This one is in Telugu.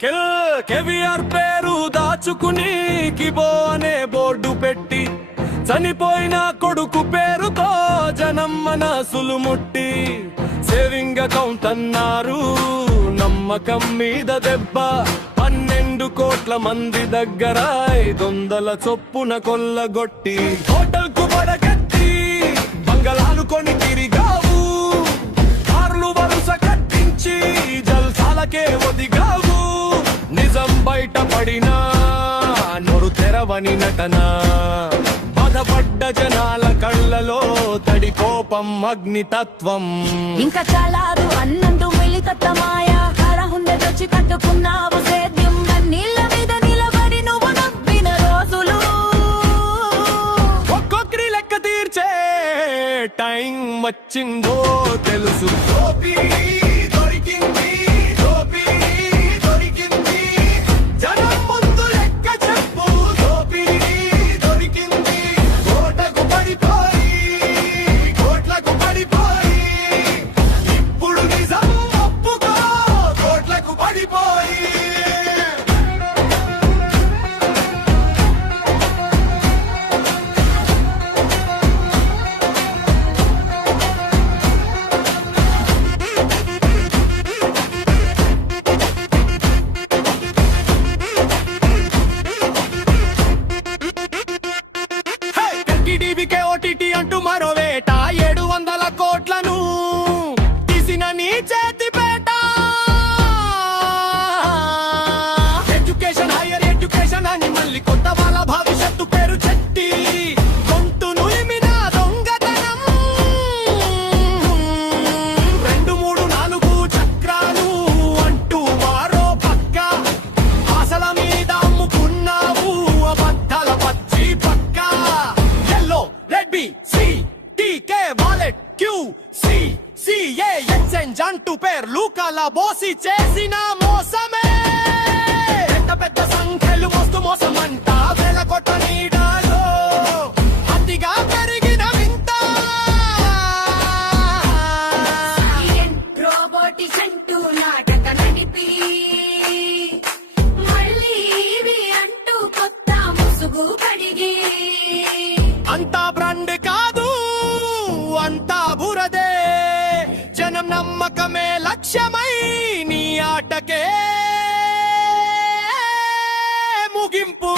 కేవీఆర్ పేరు దాచుకుని కిబో అనే బోర్డు పెట్టి చనిపోయిన కొడుకు పేరుతో జనం మనసులు ముట్టి సేవింగ్ అకౌంట్ అన్నారు నమ్మకం మీద దెబ్బ 12 కోట్ల మంది దగ్గర 500 చొప్పున కొల్లగొట్టి హోటల్ కు పడగట్టి బంగళాలు కొని తిరిగావు కార్లు వరుస కట్టించి జల్సాలకే ఒదిగావు నిజం బయట పడినా నోరు తెరవని నటన బాధపడ్డ జనాల కళ్ళలో తడి కోపం అగ్నితత్వం ఇంకా చాలాదు అన్నందు మిళితమాయ హరహుందొచ్చి కట్టుకున్నావు సేద్యం నీళ్ళ మీద నిలబడి నువ్వు నవ్విన రోజులు ఒక్కొక్కరి లెక్క తీర్చే టైం వచ్చిందో తెలుసు దొరికింది దొరికింది జనం ముందు లెక్క చెప్పు దొరికింది కోటకు పడిపోయి కోట్లకు పడిపోయి ఇప్పుడు నిజం ఒప్పుకో కోట్లకు పడిపోయి టీవీకే ఓటీటీ అంటూ మరో వేట 700 కోట్లను తీసిన నీ చేతి పేట ఎడ్యుకేషన్ హైయర్ ఎడ్యుకేషన్ అని మళ్ళీ కొత్త వాళ్ళ భవిష్యత్తు పేరు చెట్టి గొంతును ఇమిన దొంగతనం 2 3 4 చక్రాలు అంటూ మారో పక్క ఆశల మీద అమ్ముకున్నావు అబద్ధాల పచ్చి పక్క red B C TK wallet Q C CA exchange అంటూ పేర్లు కల బోసి చేసిన మోసమే పెద్ద పెద్ద సంఖ్యలు మోస్తు మోసమంట వేల కొట్ట నీడాలో అతిగా పెరిగిన వింత రోబోటిక్స్ అంటూ నాటక నడిపి మళ్ళీ ఇవి అంటూ కొత్త ముసుగు కడిగి అంతా బ్రాండ్ కాదు అంతా బురదే జనం నమ్మకమే లక్ష్యమై నీ ఆటకే ముగింపు